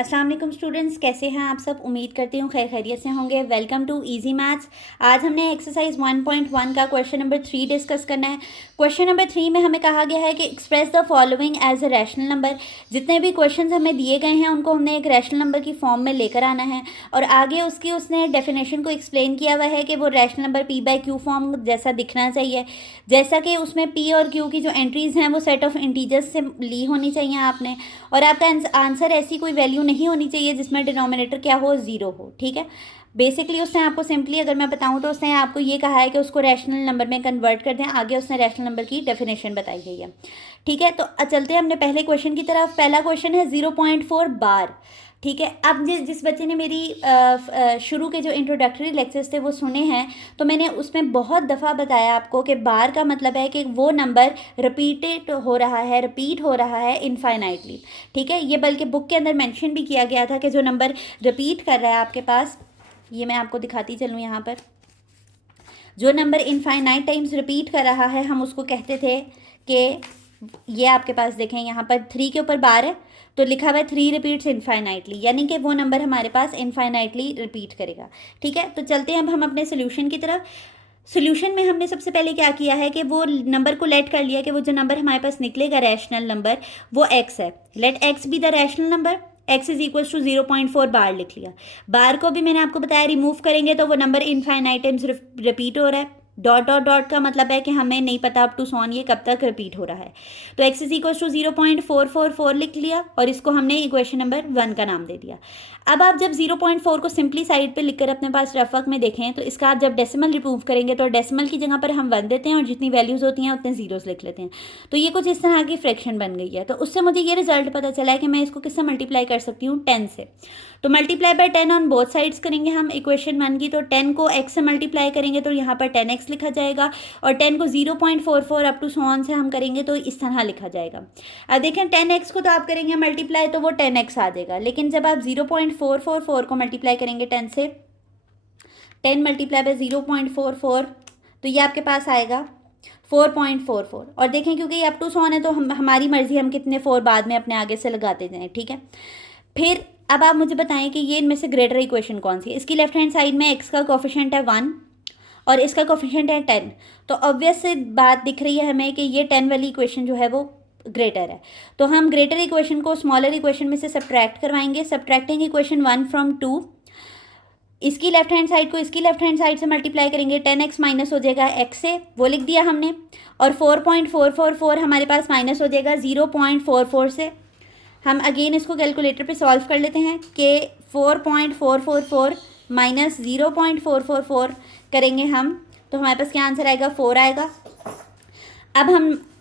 अस्सलाम वालेकुम स्टूडेंट्स, कैसे हैं आप सब। उम्मीद करती हूँ खैर खैरियत से होंगे। Welcome to easy maths. आज हमने एक्सरसाइज 1.1 का क्वेश्चन नंबर 3 डिस्कस करना है। क्वेश्चन नंबर 3 में हमें कहा गया है कि express the following as a rational number. जितने भी क्वेश्चन हमें दिए गए हैं उनको हमने एक रैशनल नंबर की फॉर्म में लेकर आना है और आगे उसने डेफिनेशन को एक्सप्लेन किया हुआ है कि वो rational number P by Q form जैसा दिखना चाहिए, जैसा कि उसमें पी और क्यू की जो एंट्रीज़ हैं वो सेट ऑफ इंटीजर्स से ली होनी चाहिए आपने, और आपका आंसर ऐसी कोई वैल्यू नहीं होनी चाहिए जिसमें डिनोमिनेटर क्या हो, ज़ीरो हो। ठीक है, बेसिकली उसने आपको सिंपली अगर मैं बताऊं तो उसने आपको ये कहा है कि उसको रैशनल नंबर में कन्वर्ट कर दें। आगे उसने रैशनल नंबर की डेफिनेशन बताई गई है। ठीक है, तो चलते हैं अपने पहले क्वेश्चन की तरफ। पहला क्वेश्चन है 0.4 बार। ठीक है, अब जिस बच्चे ने मेरी शुरू के जो इंट्रोडक्टरी लेक्चर्स थे वो सुने हैं तो मैंने उसमें बहुत दफ़ा बताया आपको कि बार का मतलब है कि वो नंबर रिपीट हो रहा है इनफाइनाइटली। ठीक है, ये बल्कि बुक के अंदर मेंशन भी किया गया था कि जो नंबर रिपीट कर रहा है आपके पास, ये मैं आपको दिखाती चलूँ यहाँ पर, जो नंबर इनफाइनाइट टाइम्स रिपीट कर रहा है हम उसको कहते थे कि ये आपके पास देखें यहाँ पर 3 के ऊपर बार है तो लिखा हुआ है 3 रिपीट्स इनफाइनाइटली, यानी कि वो नंबर हमारे पास इनफाइनाइटली रिपीट करेगा। ठीक है, तो चलते हैं अब हम अपने सोल्यूशन की तरफ। सोल्यूशन में हमने सबसे पहले क्या किया है कि वो नंबर को लेट कर लिया कि वो जो नंबर हमारे पास निकलेगा रैशनल नंबर वो x है। Let x be the rational number, x is equal to 0.4 bar लिख लिया। बार को भी मैंने आपको बताया रिमूव करेंगे तो वो नंबर इनफाइनाइट टाइम्स रिपीट हो रहा है। डॉट डॉट डॉट का मतलब है कि हमें नहीं पता अप टू सॉन ये कब तक रिपीट हो रहा है। तो x इज इक्वल टू 0.444 लिख लिया और इसको हमने इक्वेशन नंबर 1 का नाम दे दिया। अब आप जब 0.4 को सिंपली साइड पे लिखकर अपने पास रफ वर्क में देखें तो इसका आप जब डेसिमल रिमूव करेंगे तो डेसिमल की जगह पर हम 1 देते हैं और जितनी वैल्यूज़ होती हैं उतने जीरोस लिख लेते हैं। तो ये कुछ इस तरह की फ्रैक्शन बन गई है। तो उससे मुझे ये रिजल्ट पता चला है कि मैं इसको किससे मल्टीप्लाई कर सकती हूँ, 10 से। तो multiply by 10 on both sides करेंगे हम इक्वेशन 1 की। तो 10 को x से मल्टीप्लाई करेंगे तो यहाँ पर 10x लिखा जाएगा और 10 को 0.44 अप टू सो ऑन से हम करेंगे तो इस तरह लिखा जाएगा। अब देखें 10x को तो आप करेंगे मल्टीप्लाई तो वो 10x आ जाएगा, लेकिन जब आप 0.444 को मल्टीप्लाई करेंगे 10 से, 10 मल्टीप्लाई बाय 0.44 तो ये आपके पास आएगा 4.44। और देखें क्योंकि ये अप टू सो ऑन है तो हमारी मर्जी हम कितने 4 बाद में अपने आगे से लगाते जाएँ। ठीक है, फिर अब आप मुझे बताएं कि ये इनमें से ग्रेटर इक्वेशन कौन सी है। इसकी लेफ्ट हैंड साइड में x का कोफिशिएंट है 1 और इसका कोफिशिएंट है 10, तो ऑब्वियस से बात दिख रही है हमें कि ये 10 वाली इक्वेशन जो है वो ग्रेटर है। तो हम ग्रेटर इक्वेशन को स्मॉलर इक्वेशन में से सब्ट्रैक्ट करवाएंगे। सब्ट्रैक्टिंग इक्वेशन 1 फ्रॉम 2, इसकी लेफ्ट हैंड साइड को इसकी लेफ्ट हैंड साइड से मल्टीप्लाई करेंगे, 10x माइनस हो जाएगा x से, वो लिख दिया हमने। और 4.444 हमारे पास माइनस हो जाएगा 0.44 से। हम अगेन इसको कैलकुलेटर पे सॉल्व कर लेते हैं कि 4.444 माइनस 0.444 करेंगे हम तो हमारे पास क्या आंसर आएगा, 4 आएगा। अब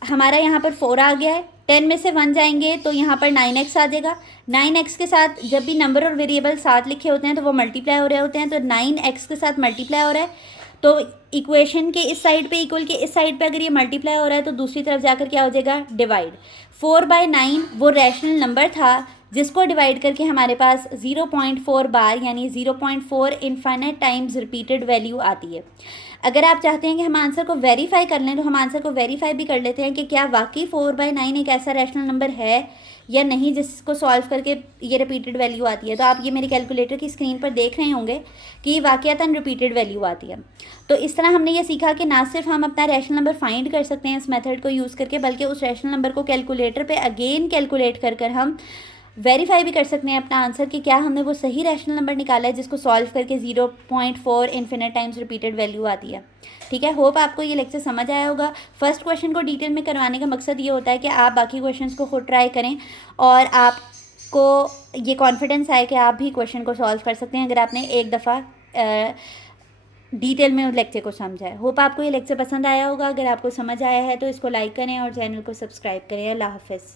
हमारा यहाँ पर 4 आ गया है, 10 में से 1 जाएंगे तो यहाँ पर 9x आ जाएगा। 9x के साथ जब भी नंबर और वेरिएबल साथ लिखे होते हैं तो वो मल्टीप्लाई हो रहे होते हैं, तो 9x के साथ मल्टीप्लाई हो रहा है तो इक्वेशन के इस साइड पे इक्वल के इस साइड पे अगर ये मल्टीप्लाई हो रहा है तो दूसरी तरफ जाकर क्या हो जाएगा, डिवाइड। 4/9 वो रैशनल नंबर था जिसको डिवाइड करके हमारे पास 0.4 बार यानी 0.4 इनफाइनाइट टाइम्स रिपीटेड वैल्यू आती है। अगर आप चाहते हैं कि हम आंसर को वेरीफाई कर लें तो हम आंसर को वेरीफाई भी कर लेते हैं कि क्या वाकई 4/9 एक ऐसा रैशनल नंबर है या नहीं जिसको सॉल्व करके ये रिपीटेड वैल्यू आती है। तो आप ये मेरे कैलकुलेटर की स्क्रीन पर देख रहे होंगे कि ये वाकयातन रिपीटेड वैल्यू आती है। तो इस तरह हमने ये सीखा कि ना सिर्फ हम अपना रैशनल नंबर फाइंड कर सकते हैं इस मेथड को यूज़ करके, बल्कि उस रैशनल नंबर को कैलकुलेटर पे अगेन कैलकुलेट कर हम वेरीफाई भी कर सकते हैं अपना आंसर कि क्या हमने वो सही रैशनल नंबर निकाला है जिसको सॉल्व करके 0.4 इन्फिनिट टाइम्स रिपीटेड वैल्यू आती है। ठीक है, होप आपको ये लेक्चर समझ आया होगा। फर्स्ट क्वेश्चन को डिटेल में करवाने का मकसद ये होता है कि आप बाकी क्वेश्चंस को खुद ट्राई करें और आपको ये कॉन्फिडेंस आए कि आप भी क्वेश्चन को सॉल्व कर सकते हैं अगर आपने एक दफ़ा डिटेल में उस लेक्चर को समझा है। होप आपको ये लेक्चर पसंद आया होगा। अगर आपको समझ आया है तो इसको लाइक करें और चैनल को सब्सक्राइब करें। अल्लाह हाफ़िज़।